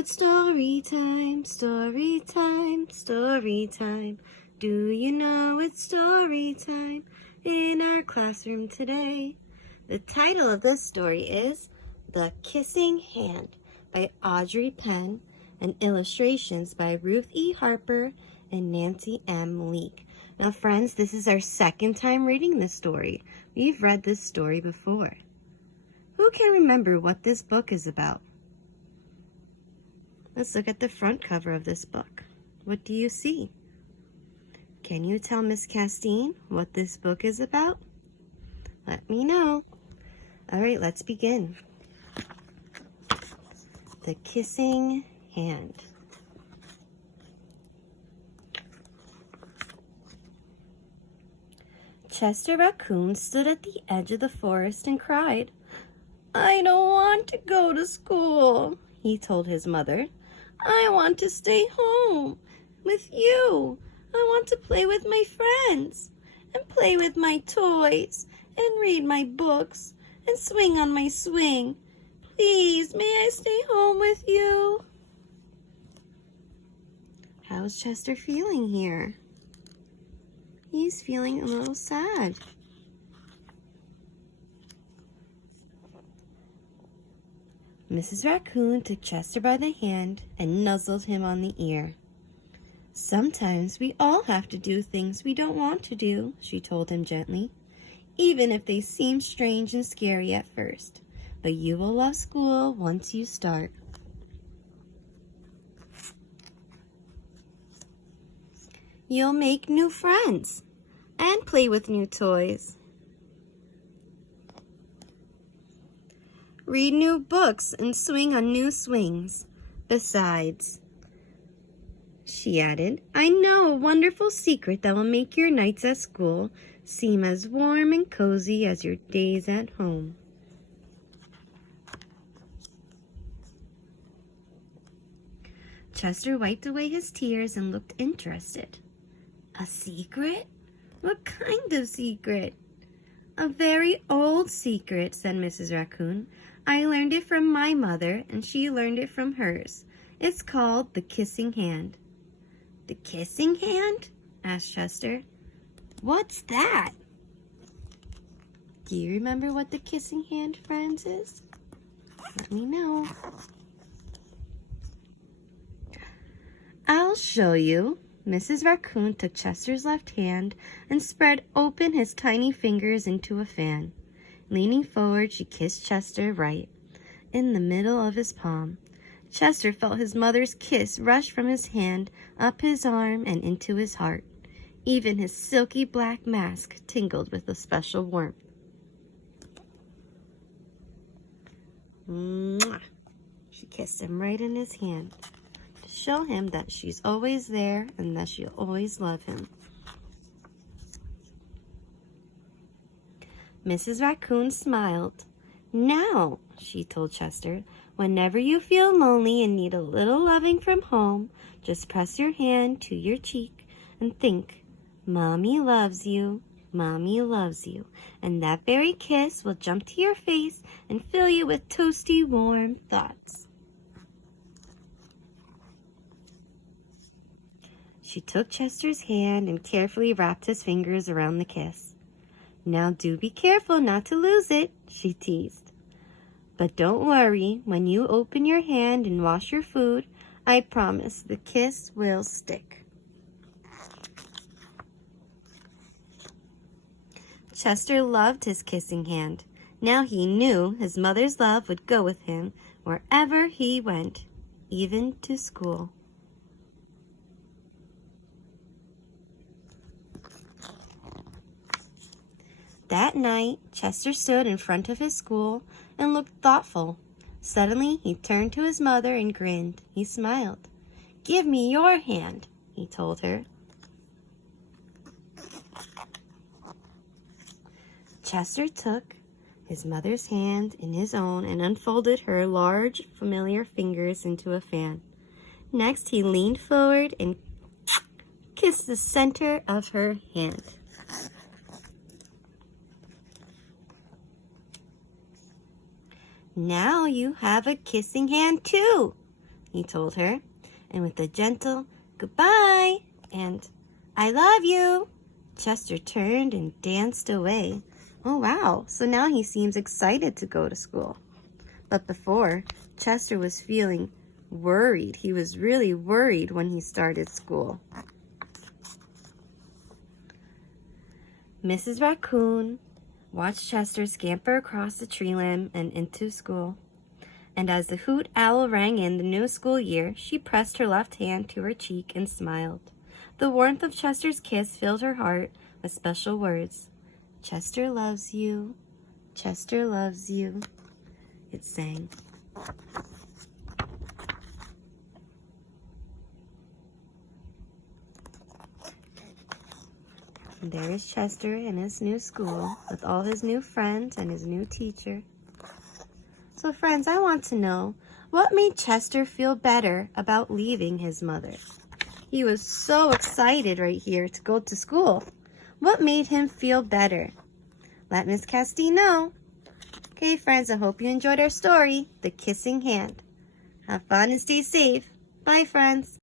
it's story time, story time, story time? Do you know it's story time in our classroom today? The title of this story is The Kissing Hand by Audrey Penn and illustrations by Ruth E. Harper and Nancy M. Leake. Now friends, this is our second time reading this story. We've read this story before. Who can remember what this book is about? Let's look at the front cover of this book. What do you see? Can you tell Miss Castine what this book is about? Let me know. All right, let's begin. The Kissing Hand. Chester Raccoon stood at the edge of the forest and cried, "I don't want to go to school," he told his mother. "I want to stay home with you. I want to play with my friends and play with my toys and read my books and swing on my swing. Please, may I stay home with you?" How's Chester feeling here? He's feeling a little sad. Mrs. Raccoon took Chester by the hand and nuzzled him on the ear. "Sometimes we all have to do things we don't want to do," she told him gently, "even if they seem strange and scary at first. But you will love school once you start." You'll make new friends and play with new toys. Read new books and swing on new swings. Besides, she added, "I know a wonderful secret that will make your nights at school seem as warm and cozy as your days at home." Chester wiped away his tears and looked interested. "A secret? What kind of secret?" "A very old secret," said Mrs. Raccoon. "I learned it from my mother, and she learned it from hers. It's called the Kissing Hand." "The Kissing Hand?" asked Chester. "What's that?" Do you remember what the Kissing Hand, friends, is? Let me know. "I'll show you." Mrs. Raccoon took Chester's left hand and spread open his tiny fingers into a fan. Leaning forward, she kissed Chester right in the middle of his palm. Chester felt his mother's kiss rush from his hand, up his arm, and into his heart. Even his silky black mask tingled with a special warmth. Mwah! She kissed him right in his hand to show him that she's always there and that she'll always love him. Mrs. Raccoon smiled. "Now," she told Chester, "whenever you feel lonely and need a little loving from home, just press your hand to your cheek and think, 'Mommy loves you, Mommy loves you,' and that very kiss will jump to your face and fill you with toasty, warm thoughts." She took Chester's hand and carefully wrapped his fingers around the kiss. "Now do be careful not to lose it," she teased. "But don't worry, when you open your hand and wash your food, I promise the kiss will stick." Chester loved his kissing hand. Now he knew his mother's love would go with him wherever he went, even to school. That night, Chester stood in front of his school and looked thoughtful. Suddenly, he turned to his mother and grinned. He smiled. "Give me your hand," he told her. Chester took his mother's hand in his own and unfolded her large, familiar fingers into a fan. Next, he leaned forward and kissed the center of her hand. "Now you have a kissing hand too," he told her. And with a gentle goodbye and I love you, Chester turned and danced away. Oh wow, so now he seems excited to go to school. But before, Chester was feeling worried. He was really worried when he started school. Mrs. Raccoon watched Chester scamper across the tree limb and into school. And as the hoot owl rang in the new school year, she pressed her left hand to her cheek and smiled. The warmth of Chester's kiss filled her heart with special words. Chester loves you. Chester loves you, it sang. And there is Chester in his new school with all his new friends and his new teacher. So friends, I want to know, what made Chester feel better about leaving his mother? He was so excited right here to go to school. What made him feel better? Let Miss Castine know. Okay, friends, I hope you enjoyed our story, The Kissing Hand. Have fun and stay safe. Bye, friends.